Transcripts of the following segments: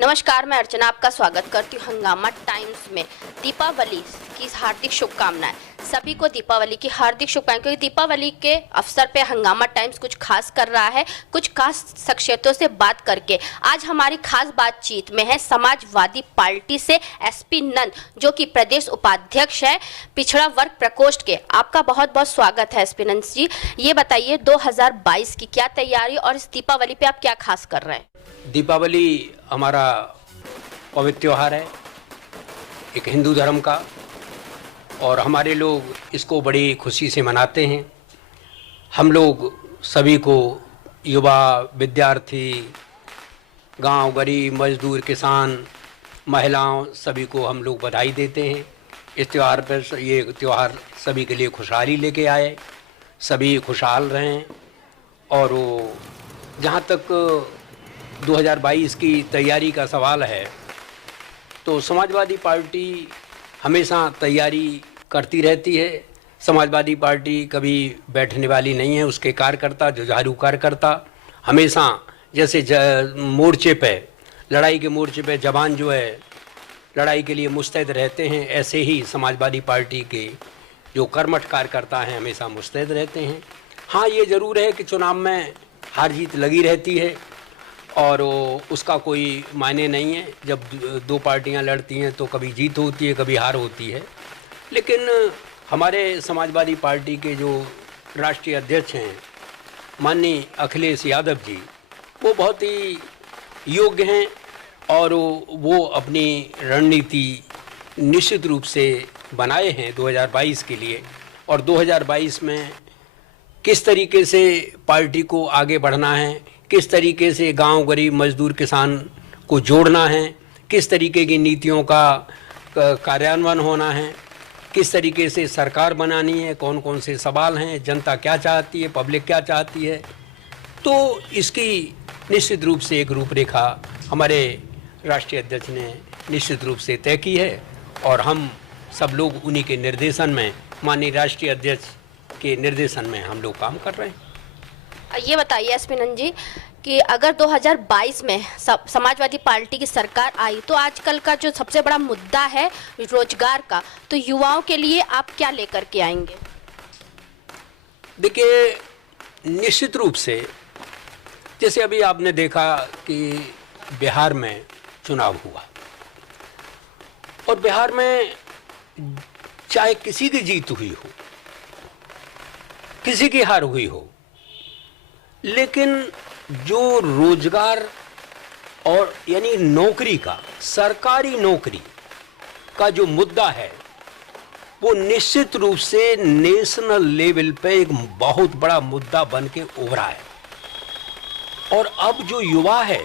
नमस्कार, मैं अर्चना आपका स्वागत करती हूँ हंगामा टाइम्स में। दीपावली की हार्दिक शुभकामनाएं। सभी को दीपावली की हार्दिक शुभकामनाएं, क्योंकि दीपावली के अवसर पे हंगामा टाइम्स कुछ खास कर रहा है, कुछ खास शख्सियतों से बात करके। आज हमारी खास बातचीत में है समाजवादी पार्टी से एसपी नंद, जो कि प्रदेश उपाध्यक्ष है पिछड़ा वर्ग प्रकोष्ठ के। आपका बहुत बहुत स्वागत है एसपी नंद जी। ये बताइए 2022 की क्या तैयारी और इस दीपावली पे आप क्या खास कर रहे हैं? दीपावली हमारा पवित्र त्यौहार है, एक हिंदू धर्म का, और हमारे लोग इसको बड़ी खुशी से मनाते हैं। हम लोग सभी को, युवा, विद्यार्थी, गांव, गरीब, मजदूर, किसान, महिलाओं, सभी को हम लोग बधाई देते हैं इस त्यौहार पर। ये त्यौहार सभी के लिए खुशहाली लेके आए, सभी खुशहाल रहें। और वो जहाँ तक 2022 की तैयारी का सवाल है, तो समाजवादी पार्टी हमेशा तैयारी करती रहती है। समाजवादी पार्टी कभी बैठने वाली नहीं है। उसके कार्यकर्ता, जुझारू कार्यकर्ता, हमेशा जैसे मोर्चे पे, लड़ाई के मोर्चे पे जवान जो है लड़ाई के लिए मुस्तैद रहते हैं, ऐसे ही समाजवादी पार्टी के जो कर्मठ कार्यकर्ता हैं हमेशा मुस्तैद रहते हैं। हाँ, ये ज़रूर है कि चुनाव में हार जीत लगी रहती है और उसका कोई मायने नहीं है। जब दो पार्टियां लड़ती हैं तो कभी जीत होती है, कभी हार होती है। लेकिन हमारे समाजवादी पार्टी के जो राष्ट्रीय अध्यक्ष हैं माननीय अखिलेश यादव जी, वो बहुत ही योग्य हैं और वो अपनी रणनीति निश्चित रूप से बनाए हैं 2022 के लिए। और 2022 में किस तरीके से पार्टी को आगे बढ़ना है, किस तरीके से गांव, गरीब, मजदूर, किसान को जोड़ना है, किस तरीके की नीतियों का कार्यान्वयन होना है, किस तरीके से सरकार बनानी है, कौन कौन से सवाल हैं, जनता क्या चाहती है, पब्लिक क्या चाहती है, तो इसकी निश्चित रूप से एक रूपरेखा हमारे राष्ट्रीय अध्यक्ष ने निश्चित रूप से तय की है। और हम सब लोग उन्हीं के निर्देशन में, माननीय राष्ट्रीय अध्यक्ष के निर्देशन में हम लोग काम कर रहे हैं। ये बताइए एसपी नंद जी कि अगर 2022 में समाजवादी पार्टी की सरकार आई तो आजकल का जो सबसे बड़ा मुद्दा है रोजगार का, तो युवाओं के लिए आप क्या लेकर के आएंगे? देखिए, निश्चित रूप से जैसे अभी आपने देखा कि बिहार में चुनाव हुआ और बिहार में चाहे किसी की जीत हुई हो, किसी की हार हुई हो, लेकिन जो रोजगार और यानी नौकरी का, सरकारी नौकरी का जो मुद्दा है, वो निश्चित रूप से नेशनल लेवल पे एक बहुत बड़ा मुद्दा बन के उभरा है। और अब जो युवा है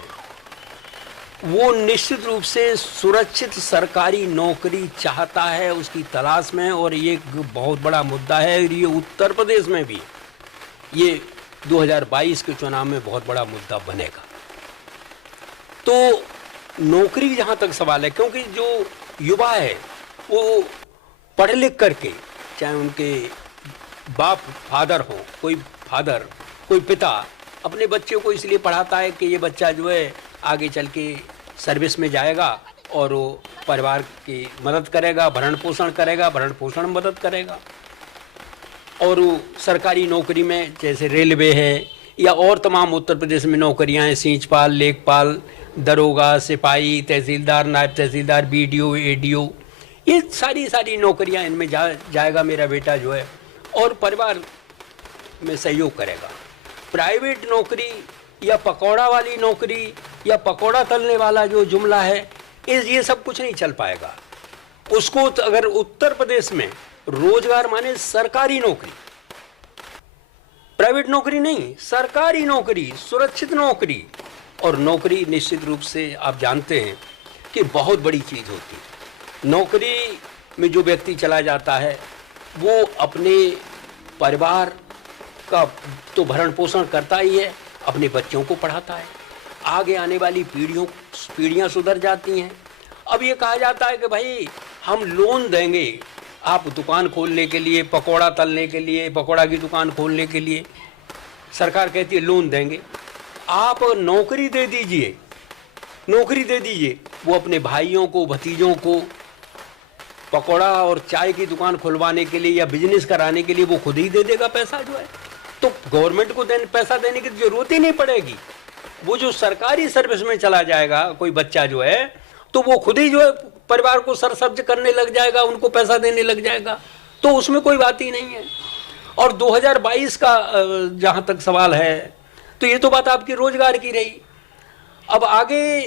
वो निश्चित रूप से सुरक्षित सरकारी नौकरी चाहता है, उसकी तलाश में, और ये एक बहुत बड़ा मुद्दा है। ये उत्तर प्रदेश में भी ये 2022 के चुनाव में बहुत बड़ा मुद्दा बनेगा। तो नौकरी जहाँ तक सवाल है, क्योंकि जो युवा है वो पढ़ लिख करके, चाहे उनके बाप फादर हो, कोई पिता अपने बच्चे को इसलिए पढ़ाता है कि ये बच्चा जो है आगे चल के सर्विस में जाएगा और वो परिवार की मदद करेगा, भरण पोषण करेगा, भरण पोषण मदद करेगा। और सरकारी नौकरी में जैसे रेलवे है या और तमाम उत्तर प्रदेश में नौकरियां हैं, सींचपाल, लेखपाल, दरोगा, सिपाही, तहसीलदार, नायब तहसीलदार, बीडीओ, एडीओ, ये सारी नौकरियां, इनमें जाएगा मेरा बेटा जो है, और परिवार में सहयोग करेगा। प्राइवेट नौकरी या पकौड़ा वाली नौकरी या पकौड़ा तलने वाला जो जुमला है, ये सब कुछ नहीं चल पाएगा। उसको तो अगर उत्तर प्रदेश में रोजगार माने सरकारी नौकरी, प्राइवेट नौकरी नहीं, सरकारी नौकरी, सुरक्षित नौकरी। और नौकरी निश्चित रूप से आप जानते हैं कि बहुत बड़ी चीज होती है। नौकरी में जो व्यक्ति चला जाता है वो अपने परिवार का तो भरण पोषण करता ही है, अपने बच्चों को पढ़ाता है, आगे आने वाली पीढ़ियां सुधर जाती हैं। अब ये कहा जाता है कि भाई हम लोन देंगे आप दुकान खोलने के लिए, पकौड़ा तलने के लिए, पकौड़ा की दुकान खोलने के लिए, सरकार कहती है लोन देंगे। आप नौकरी दे दीजिए नौकरी दे दीजिए, वो अपने भाइयों को, भतीजों को पकौड़ा और चाय की दुकान खुलवाने के लिए या बिजनेस कराने के लिए वो खुद ही दे देगा पैसा जो है। तो गवर्नमेंट को पैसा देने की जरूरत ही नहीं पड़ेगी। वो जो सरकारी सर्विस में चला जाएगा कोई बच्चा जो है, तो वो खुद ही जो है परिवार को सरसब्ज करने लग जाएगा, उनको पैसा देने लग जाएगा। तो उसमें कोई बात ही नहीं है। और 2022 का जहाँ तक सवाल है, तो ये तो बात आपकी रोजगार की रही। अब आगे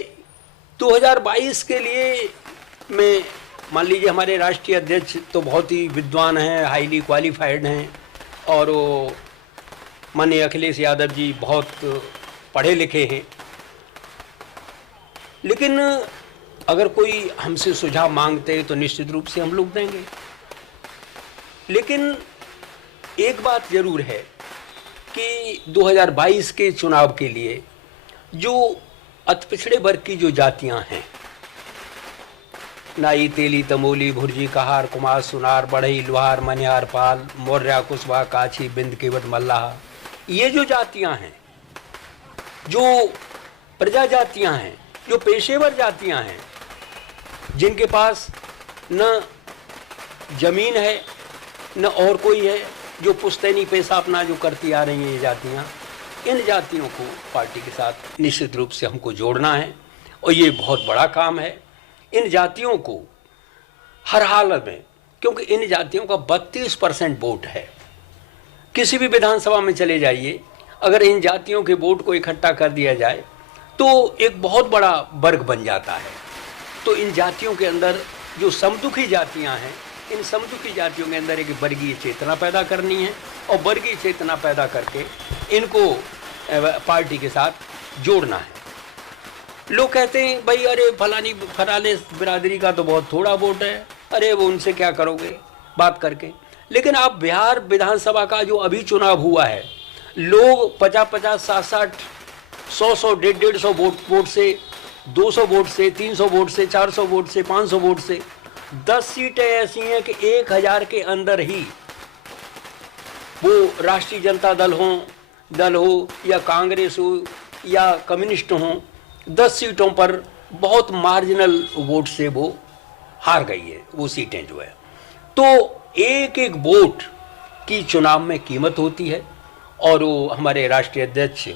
2022 के लिए मैं मान लीजिए हमारे राष्ट्रीय अध्यक्ष तो बहुत ही विद्वान हैं, हाईली क्वालिफाइड हैं, और वो माननीय अखिलेश यादव जी बहुत पढ़े लिखे हैं। लेकिन अगर कोई हमसे सुझाव मांगते हैं तो निश्चित रूप से हम लोग देंगे। लेकिन एक बात जरूर है कि 2022 के चुनाव के लिए जो अति पिछड़े वर्ग की जो जातियां हैं, नाई, तेली, तमोली, भुर्जी, कहार, कुमार, सुनार, बढ़ई, लोहार, मनिहार, पाल, मौर्या, कुशवा, काछी, बिंद, केवट, मल्लाह, ये जो जातियां हैं, जो प्रजा जातियां हैं, जो पेशेवर जातियां हैं, जिनके पास न जमीन है न और कोई है, जो पुश्तैनी पैसा अपना जो करती आ रही हैं ये जातियां, इन जातियों को पार्टी के साथ निश्चित रूप से हमको जोड़ना है। और ये बहुत बड़ा काम है। इन जातियों को हर हालत में, क्योंकि इन जातियों का 32% वोट है। किसी भी विधानसभा में चले जाइए, अगर इन जातियों के वोट को इकट्ठा कर दिया जाए तो एक बहुत बड़ा वर्ग बन जाता है। तो इन जातियों के अंदर जो समदुखी जातियां हैं, इन समदुखी जातियों के अंदर एक वर्गीय चेतना पैदा करनी है, और वर्गीय चेतना पैदा करके इनको पार्टी के साथ जोड़ना है। लोग कहते हैं भाई अरे फलाने बिरादरी का तो बहुत थोड़ा वोट है, अरे वो उनसे क्या करोगे बात करके। लेकिन आप बिहार विधानसभा का जो अभी चुनाव हुआ है, लोग 50-50, 60-60, 100-100, 150-150 वोट से, 200 वोट से, 300 वोट से, 400 वोट से, 500 वोट से 10 सीटें ऐसी हैं कि 1000 के अंदर ही वो राष्ट्रीय जनता दल हो या कांग्रेस हो या कम्युनिस्ट हो, 10 सीटों पर बहुत मार्जिनल वोट से वो हार गई है वो सीटें जो है। तो एक एक वोट की चुनाव में कीमत होती है, और वो हमारे राष्ट्रीय अध्यक्ष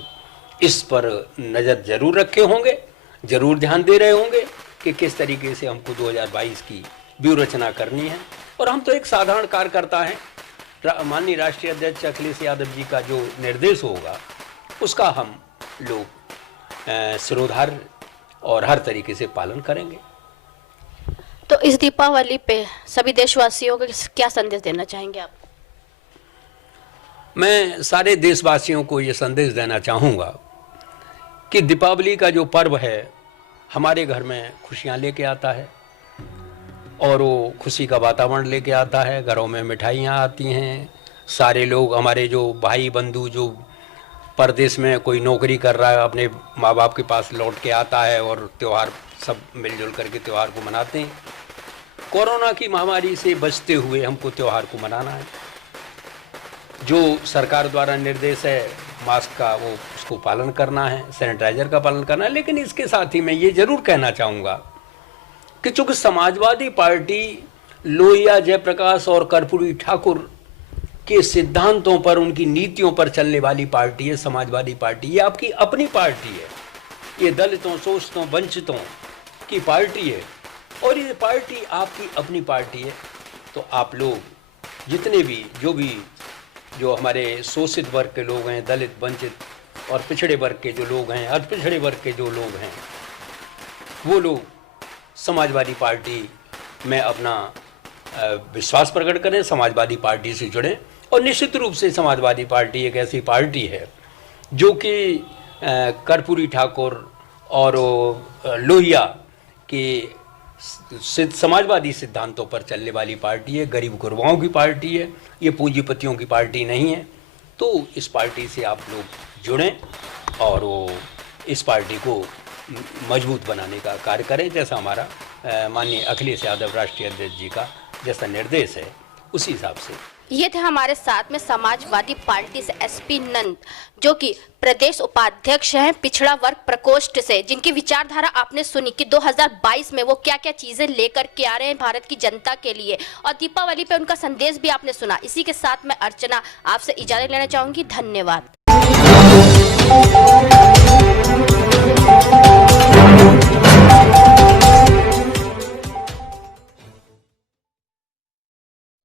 इस पर नज़र जरूर रखे होंगे, जरूर ध्यान दे रहे होंगे कि किस तरीके से हमको 2022 की व्यूह रचना करनी है। और हम तो एक साधारण कार्यकर्ता हैं। माननीय राष्ट्रीय अध्यक्ष अखिलेश यादव जी का जो निर्देश होगा उसका हम लोग सिरोधार्य और हर तरीके से पालन करेंगे। तो इस दीपावली पे सभी देशवासियों को क्या संदेश देना चाहेंगे आप? मैं सारे देशवासियों को ये संदेश देना चाहूँगा कि दीपावली का जो पर्व है हमारे घर में खुशियाँ लेके आता है, और वो खुशी का वातावरण लेके आता है। घरों में मिठाइयाँ आती हैं, सारे लोग, हमारे जो भाई बंधु जो परदेश में कोई नौकरी कर रहा है, अपने माँ बाप के पास लौट के आता है, और त्यौहार सब मिलजुल करके त्यौहार को मनाते हैं। कोरोना की महामारी से बचते हुए हमको त्यौहार को मनाना है। जो सरकार द्वारा निर्देश है मास्क का, वो उसको पालन करना है, सैनिटाइजर का पालन करना है। लेकिन इसके साथ ही मैं ये जरूर कहना चाहूँगा कि चूँकि समाजवादी पार्टी लोहिया जयप्रकाश और कर्पूरी ठाकुर के सिद्धांतों पर, उनकी नीतियों पर चलने वाली पार्टी है समाजवादी पार्टी। ये आपकी अपनी पार्टी है, ये दलितों, शोषितों, वंचितों की पार्टी है, और ये पार्टी आपकी अपनी पार्टी है। तो आप लोग जितने भी जो हमारे शोषित वर्ग के लोग हैं, दलित, वंचित और पिछड़े वर्ग के जो लोग हैं, अति पिछड़े वर्ग के जो लोग हैं, वो लोग समाजवादी पार्टी में अपना विश्वास प्रकट करें, समाजवादी पार्टी से जुड़ें। और निश्चित रूप से समाजवादी पार्टी एक ऐसी पार्टी है जो कि कर्पूरी ठाकुर और लोहिया के समाजवादी सिद्धांतों पर चलने वाली पार्टी है, गरीब गुरबाओं की पार्टी है, ये पूंजीपतियों की पार्टी नहीं है। तो इस पार्टी से आप लोग जुड़ें और वो इस पार्टी को मजबूत बनाने का कार्य करें, जैसा हमारा माननीय अखिलेश यादव राष्ट्रीय अध्यक्ष जी का जैसा निर्देश है उसी हिसाब से। ये थे हमारे साथ में समाजवादी पार्टी से एसपी नंद, जो कि प्रदेश उपाध्यक्ष हैं पिछड़ा वर्ग प्रकोष्ठ से, जिनकी विचारधारा आपने सुनी कि 2022 में वो क्या क्या चीजें लेकर के आ रहे हैं भारत की जनता के लिए, और दीपावली पे उनका संदेश भी आपने सुना। इसी के साथ मैं अर्चना आपसे इजाजत लेना चाहूंगी। धन्यवाद।